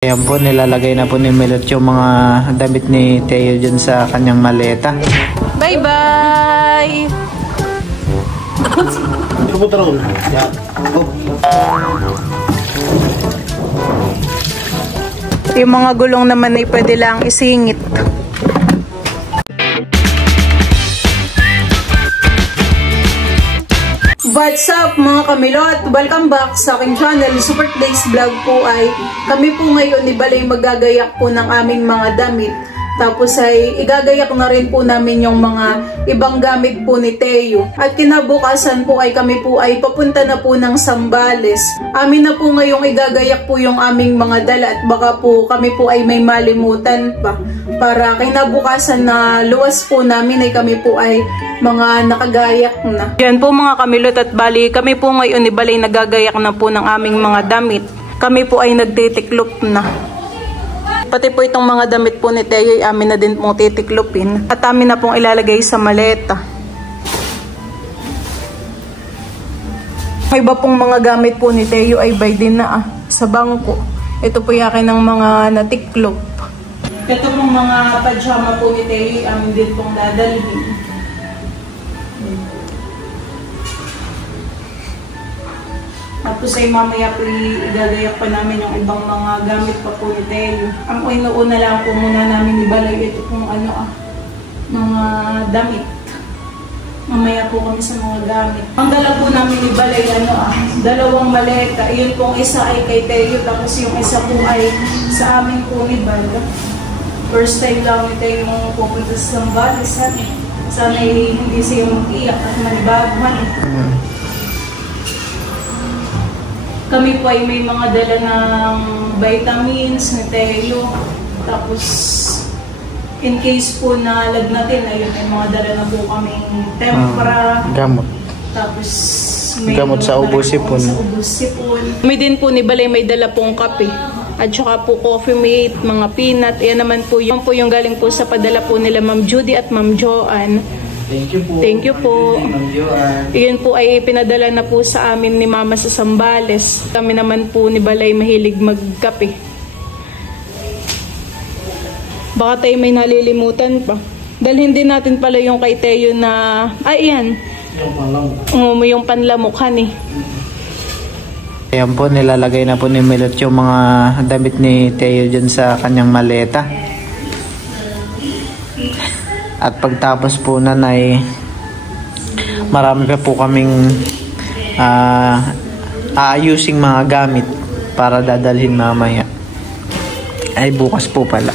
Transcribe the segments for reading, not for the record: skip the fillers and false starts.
Ayan po, nilalagay na po ni Milot yung mga damit ni Teo dyan sa kanyang maleta. Bye-bye! Yung mga gulong naman ay pwede lang isingit. What's up mga kamilot? Welcome back sa aking channel. Super Days Vlog po ay kami po ngayon ni Balay magagayak po ng aming mga damit. Tapos ay igagayak na rin po namin yung mga ibang gamit po ni Teo. At kinabukasan po ay kami po ay papunta na po ng Zambales. Amin na po ngayong igagayak po yung aming mga dala at baka po kami po ay may malimutan pa. Para kinabukasan na luwas po namin ay kami po ay mga nakagayak na. Yan po mga kamilot at bali kami po ngayon ni Balay nagagayak na po ng aming mga damit. Kami po ay nagtitiklop na. Pati po itong mga damit po ni Teo ay amin na din pong titiklopin at amin na pong ilalagay sa maleta. May iba pong mga gamit po ni Teo ay bay din na sa bangko. Ito po yakin ng mga natiklop. Ito pong mga pajama po ni Teo ay amin din pong dadalhin. Tapos ay mamaya po igagayak pa namin yung ibang mga gamit pa po ni Teo. Ang inuuna lang po muna namin ibalay ito pong mga damit. Mamaya po kami sa mga gamit. Ang dala po namin ibalay dalawang maleta. Iyon pong isa ay kay Teo tapos yung isa po ay sa amin po ni Bal. First time lang ni Teo yung pupunta sa Zambales. Sana hindi siya mag-iyak at manibaguhan. Kami po ay may mga dala ng vitamins ni Teo. Tapos, in case po na lagnatin, ayun, ay mga dala na po kaming tempra. Gamot. Tapos, may gamot sa ubos-sipon. Kami din po ni Balay may dala pong kape. At saka po coffee mate, mga peanut. Yan naman po yung galing po sa padala po nila Ma'am Judy at Ma'am Joanne. Thank you po. Thank you po. Iyon po ay pinadala na po sa amin ni Mama sa Zambales. Kami naman po ni Balay mahilig magkape. Baka tayo may nalilimutan pa. Dalhin din natin pala yung kay Teo na... Ay, yan. Yung panlamukhan eh. Ayan po, nilalagay na po ni Milot yung mga damit ni Teo dyan sa kanyang maleta. At pagtapos po na ay marami pa po kaming aayusing mga gamit para dadalhin mamaya. Ay bukas po pala.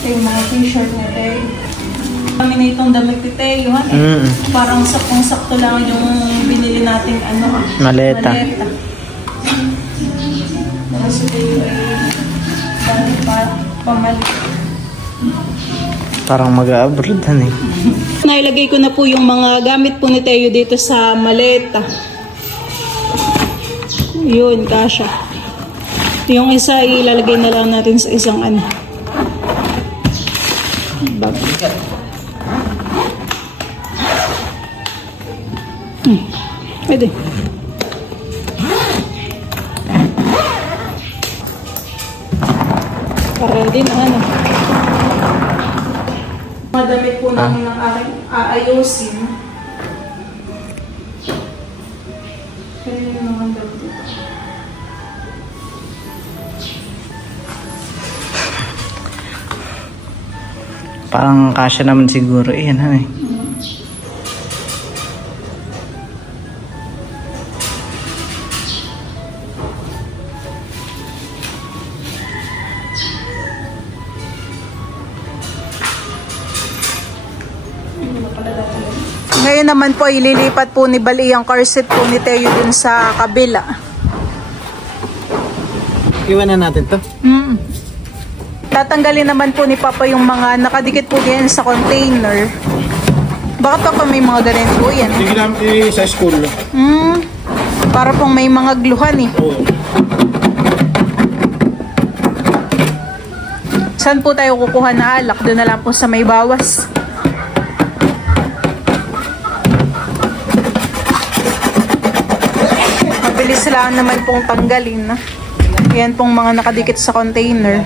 Ito yung mga t-shirt niya tayo. Kami na itong damit ni Teo, parang saktong-sakto lang yung binili nating maleta. Tapos ito yung pamalit. Parang mag-a-abroad eh. Nailagay ko na po yung mga gamit po ni Teo dito sa maleta. Yun, kasha. Yung isa ilalagay na lang natin sa isang bag. Pwede. Parang din mga damit po namin ng aking aayusin. Kaya yung mga damit ito. Parang kasya naman siguro. Yan Ngayon naman po ililipat po ni Bali ang car seat po ni Teo dun sa kabila. Iwanan natin to. Tatanggalin naman po ni Papa yung mga nakadikit po diyan sa container. Baka pa may mga ganun po yan. Sige namin sa school. Para pong may mga gluhan eh. Saan po tayo kukuha na alak? Doon na lang po sa may bawas. Mabilis lang naman pong tanggalin. Yan pong mga nakadikit sa container.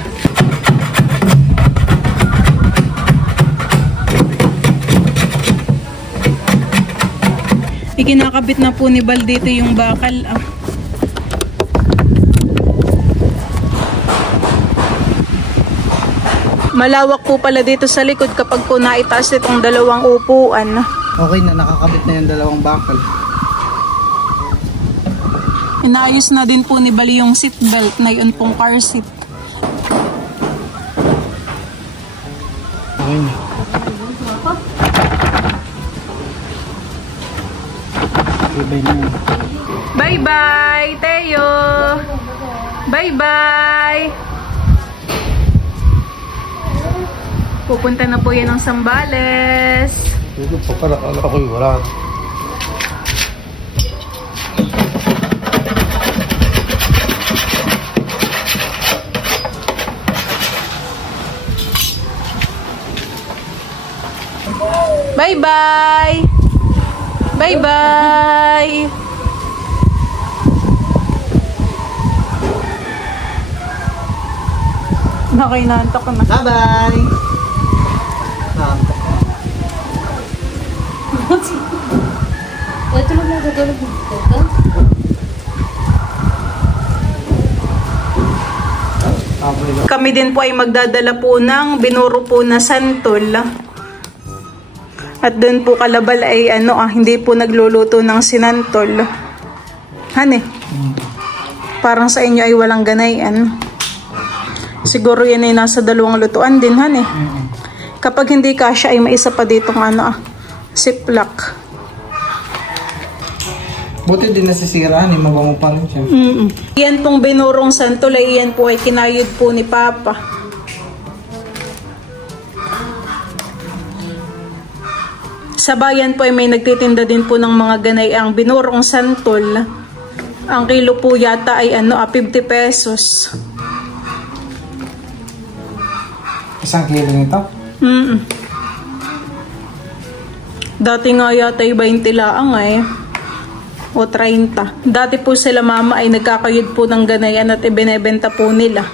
Ikinakabit na po ni Bal dito yung bakal. Malawak po pala dito sa likod kapag po naitaas itong dalawang upuan. Okay na, nakakabit na yung dalawang bakal. Inaayos na din po ni Bali yung seatbelt na yun pong car seat. Okay na. Bye-bye, Teo! Bye-bye! Pupunta na po yan ng Sambales. Ito pa pala, ako yung wala. Bye-bye! Bye-bye! Nakainantok ko na. Bye-bye! Ito lang nagagulog dito. Kami din po ay magdadala po ng binuro po na santol. At doon po kalabal ay hindi po nagluluto ng sinantol. Hane? Parang sa inyo ay walang ganayan. Siguro yan ay nasa dalawang lutuan din, hane? Kapag hindi kasya ay maisa pa ditong ziplock. Buti din nasisiraan, mabango pa rin siya. Yan pong binurong santol ay yan po ay kinayod po ni Papa. Sa bayan po ay may nagtitinda din po ng mga ganay ang binurong santol. Ang kilo po yata ay 50 pesos. Isang kilo nito? Dati nga yata ay 20 laang o 30. Dati po sila mama ay nagkakayod po ng ganayan at ibinebenta po nila.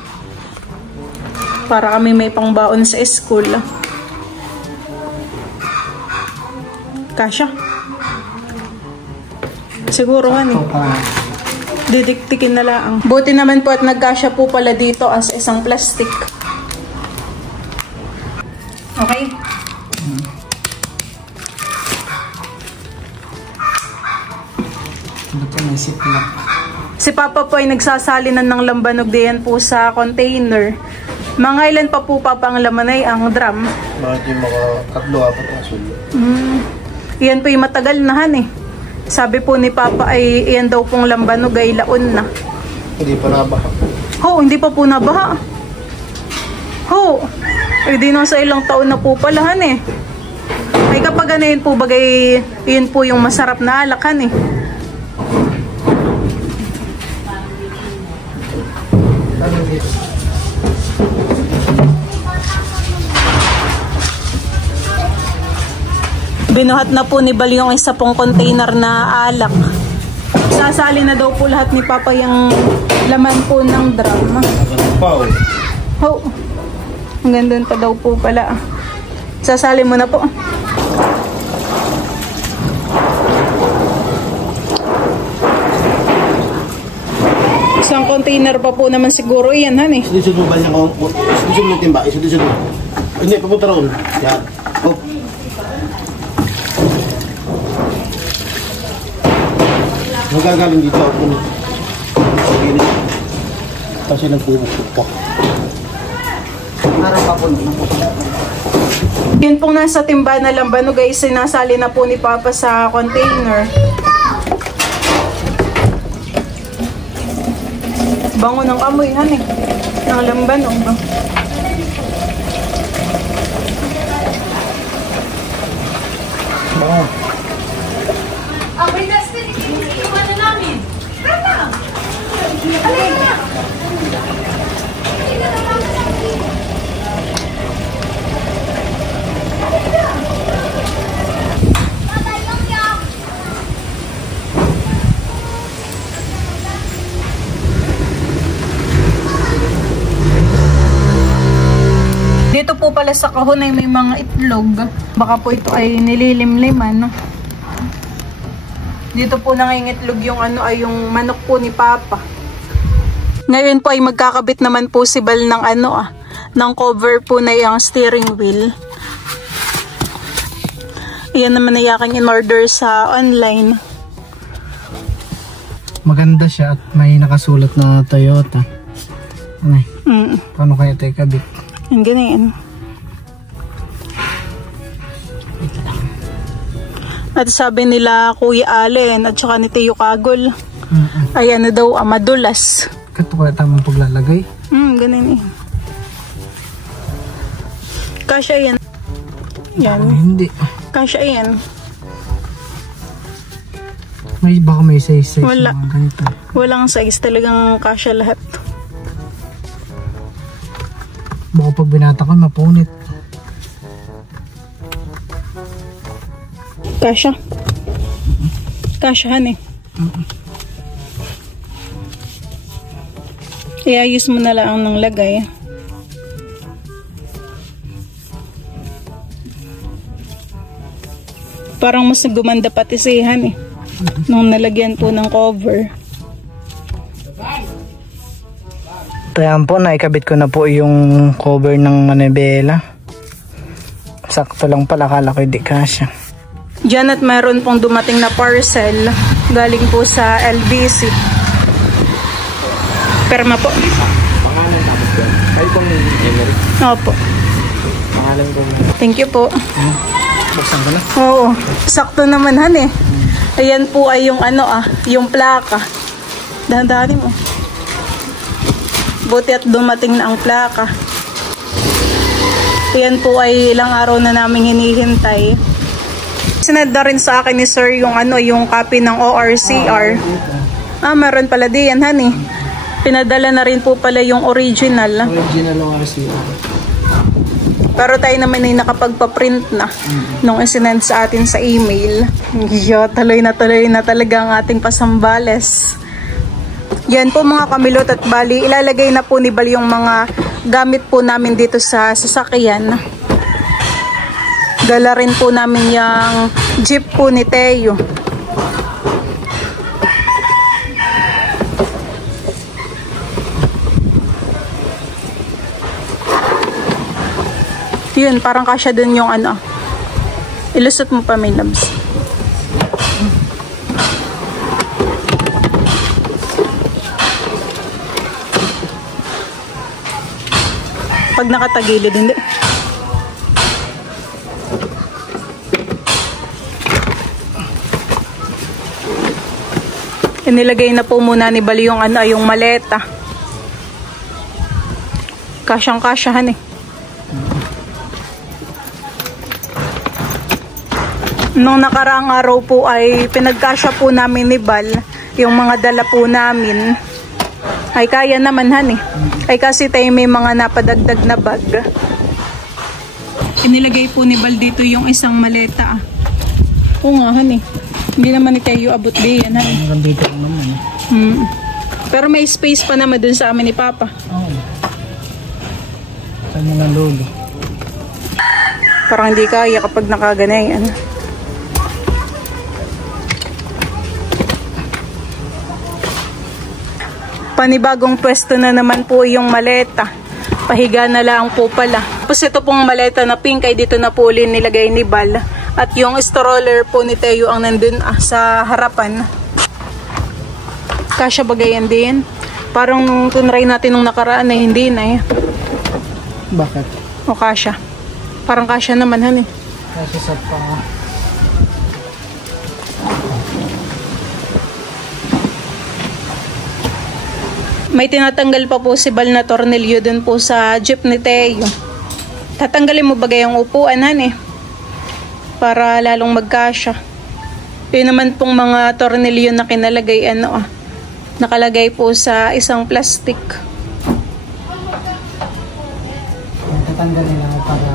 Para kami may pangbaon sa school. Kasya? Siguro didiktikin na lang. Buti naman po at nagkasya po pala dito as isang plastic. Okay? Si Papa po ay nagsasalinan ng lambanog diyan po sa container. Mga ilan pa po Papa ang laman ay ang drum? Bakit yung mga 3-4 asul? Iyan po yung matagal na Sabi po ni Papa ay iyan daw pong lambanog ay laon na. Hindi pa nabaha. Hindi pa po nabaha. Di na sa ilang taon na po pala Ay kapag yun po bagay, yun po yung masarap na alak Binuhat na po ni Bal yung isa pong container na alak. Sasali na daw po lahat ni Papa yung laman po ng drum. Hanggang doon pa daw po pala. Sasali mo na po. Isang container pa po naman siguro yan, Isudisod mo ba niya kung isudisod mo timba? Isudisod mo. Hindi, papunta roon. Yan. Magagaling dito ako. Kasi nagpupukpuk ka. Araw pa po naman. Yun pong nasa timba na lambanog ay sinasali na po ni Papa sa container. Bango ng amoy, ng lambanog. Bango. May dustin, iwan na namin. Rata! Alay na! po pala sa kahon ay may mga itlog. Baka po ito ay nililimliman. Dito po nangingitlog yung yung manok po ni Papa. Ngayon po ay magkakabit naman po si Bal ng ng cover po na yung steering wheel. Iyan naman ay aking in-order sa online. Maganda siya at may nakasulat na Toyota. Paano kaya tayo kabit? Ang ganyan. At sabi nila Kuya Allen at saka ni Teo Kagol, ay daw madulas. Kato kaya tamang paglalagay? Ganun eh. Kasya yan. Yan. Hindi. Kasya yan. Baka may size. Wala. Ganito. Walang size. Talagang kasya lahat. Baka pag binata ko, mapunit. Kasya. Kasyahan eh. Iayos mo na lang ng lagay. Parang mas gumanda pati sihan eh. Nung nalagyan po ng cover. Ayan po, naikabit ko na po yung cover ng manibela. Sakto lang pala, kala ko hindi kasya. Diyan at meron pong dumating na parcel galing po sa LBC. Perma po. Pangalan tapos ko. Kayo pong Emery? Opo. Pangalan ko. Thank you po. Buksan ko na? Oo. Sakto naman eh. Ayan po ay yung yung plaka. Dahan-dahanin mo. Buti at dumating na ang plaka. Ayan po ay ilang araw na namin hinihintay. Sinad na rin sa akin ni Sir yung yung copy ng ORCR. Meron pala diyan, honey. Pinadala na rin po pala yung original. Original ORCR. Pero tayo naman ay nakapagpa-print na nung isinend sa atin sa email. Tuloy na talaga ang ating pasambales. Yan po mga kamilot at bali, ilalagay na po ni Bal yung mga gamit po namin dito sa sasakyan. Dala rin po namin yung jeep po ni Teo. Yun, parang kasya dun yung ilusot mo pa, may labs. Pag nakatagilid, hindi. Inilagay na po muna ni Bali yung yung maleta. Kasyang-kasyahan eh. Nung nakaraang araw po ay pinagkasya po namin ni Bal yung mga dala po namin. Ay kaya naman eh. Ay kasi tayo may mga napadagdag na bag. Inilagay po ni Bal dito yung isang maleta. Oo nga eh. Hindi naman ni tayo abot diyan Hanggang dito naman. Pero may space pa naman dun sa amin ni Papa. Oo. Sa mga lolo. Parang hindi kaya kapag nakaganayan. Panibagong pwesto na naman po yung maleta. Pahiga na lang po pala. Tapos ito pong maleta na pink ay dito na po nilagay ni Bal. At yung stroller po ni Teo ang nandun sa harapan. Kasya bagayan din. Parang nung tunray natin nung nakaraan ay hindi na eh. Bakit? O kasya. Parang kasya naman eh. Kasi sa pa... May tinatanggal pa po si Bal na tornilyo dun po sa jeep ni Teo. Tatanggalin mo bagay yung upuan eh. Para lalong magkasya. Yun naman pong mga tornilyo na kinalagay nakalagay po sa isang plastic. Tatanggalin lang para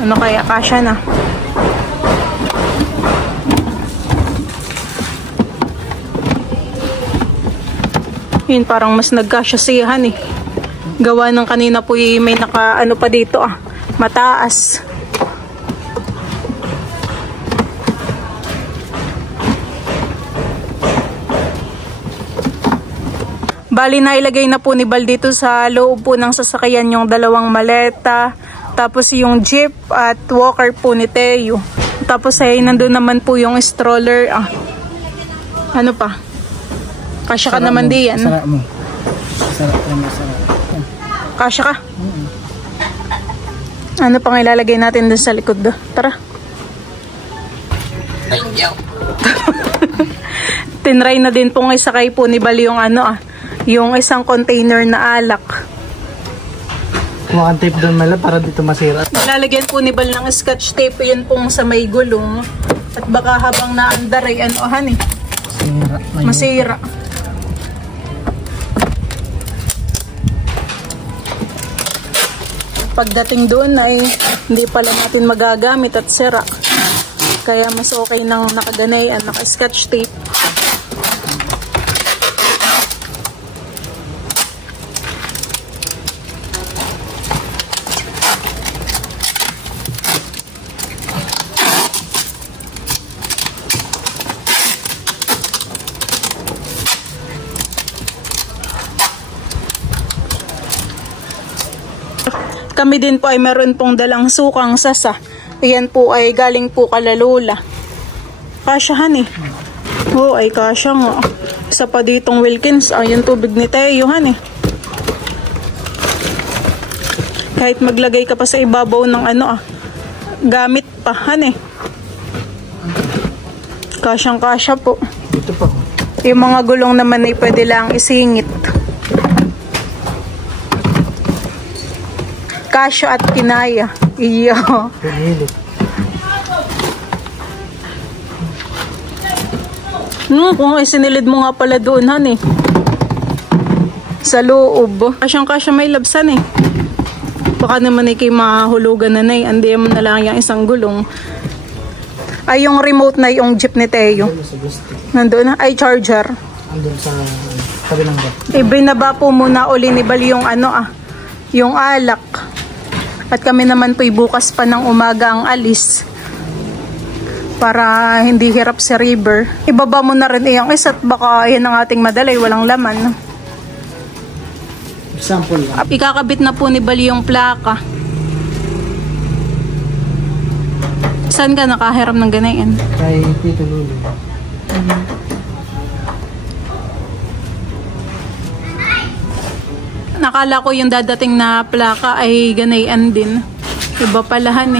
ano kaya kasya na. Yun, parang mas nagkasyasihan eh. Gawa ng kanina po may naka ano pa dito mataas. Bali na ilagay na po ni Bal dito sa loob po ng sasakyan yung dalawang maleta. Tapos yung jeep at walker po ni Teo. Tapos ay nandun naman po yung stroller. Ano pa? Kasya ka naman diyan. Sarap mo. Sarap naman, sarap. Kasya ka? Ano pang ilalagay natin dun sa likod do? Tara. Tinry na din pong isakay po ni Bal yung yung isang container na alak. Kumakang tape doon mala para dito masira. Nilalagyan po ni Bal ng scotch tape yun pong sa may gulong. At baka habang naandar ay masira. Pagdating doon ay hindi pala natin magagamit at sira. Kaya mas okay nang nakaganayan, naka-scotch tape. Kami din po ay meron pong dalang sukang sasa. Ayan po ay galing po kalalula. Kasyahan eh. Oo, ay kasya nga. Isa pa ditong Wilkins. Yung tubig ni Teo eh. Kahit maglagay ka pa sa ibabaw ng gamit pa eh. Kasyang kasya po. Dito po. Yung mga gulong naman ay pwede lang isingit. Kasyo at kinaya. Iyo. Kung isinilid mo nga pala doon sa loob. Kasyang kasya may labsan Baka naman kay mahulugan na Andi mo na lang yung isang gulong. Ay yung remote na yung jeep ni Teo. Nandun na. Ay charger. Nandun sa kabilang ba. Ibinaba po muna uli ni Bal yung yung alak. At kami naman po'y bukas pa ng umaga ang alis. Para hindi hirap si River. Ibaba mo na rin yung isa at baka yan ang ating madalay, walang laman. Sample lang. Ikakabit na po ni Bal yung plaka. Saan ka nakahiram ng ganayan? Kay Tito Lulu. Nakala ko yung dadating na plaka ay ganayan din. Iba palahan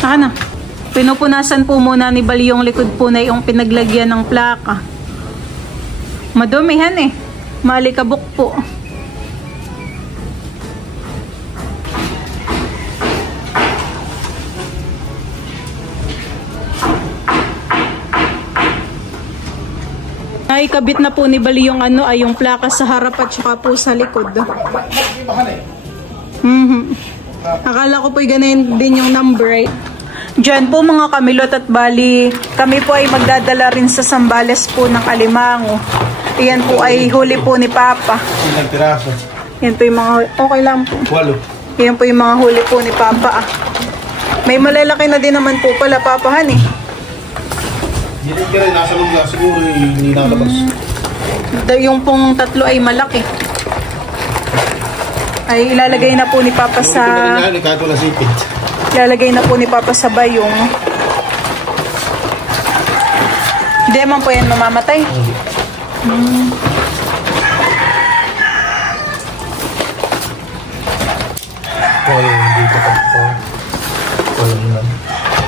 Saka na. Pinupunasan po muna ni Bal yung likod po na yung pinaglagyan ng plaka. Madumihan Malikabok po. Ay, kabit na po ni Bali yung yung plaka sa harap at saka po sa likod. Akala ko po ganayin din yung number. Diyan po mga kamilot at Bali, kami po ay magdadala rin sa Sambales po ng alimango. Iyan po ay huli po ni Papa. Ilang piraso? Yan po yung mga, okay lang po. 8. Yan po yung mga huli po ni Papa. May malalaki na din naman po pala Papahan Hindi ka rin, nasa loob na siguro hindi nakalabas. Yung pong tatlo ay malaki. Ay ilalagay na po ni Papa sa... Ilalagay na po ni Papa sa bayong. Hindi naman po yan mamamatay.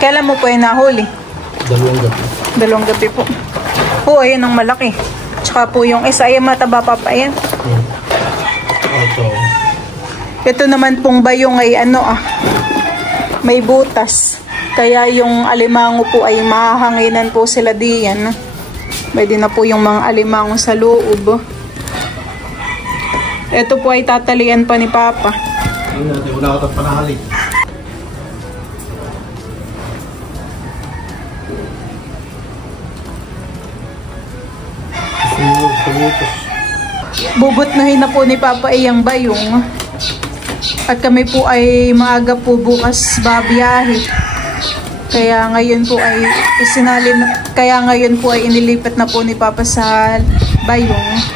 Kailan mo po yan nahuli? 2 gabi. 2 gabi po. Oo, ayan ang malaki. Tsaka po yung isa, ayan mataba pa pa yan. Ito naman pong bayong ay may butas. Kaya yung alimango po ay mahahanginan po sila diyan. Pwede na po yung mga alimango sa loob. Ito po ay tatalian pa ni Papa. Wala ka panahalik. Bubutnahin na po ni Papa iyang bayong. At kami po ay maaga po bukas babiyahe. Kaya ngayon po ay inilipat na po ni Papa sa bayong.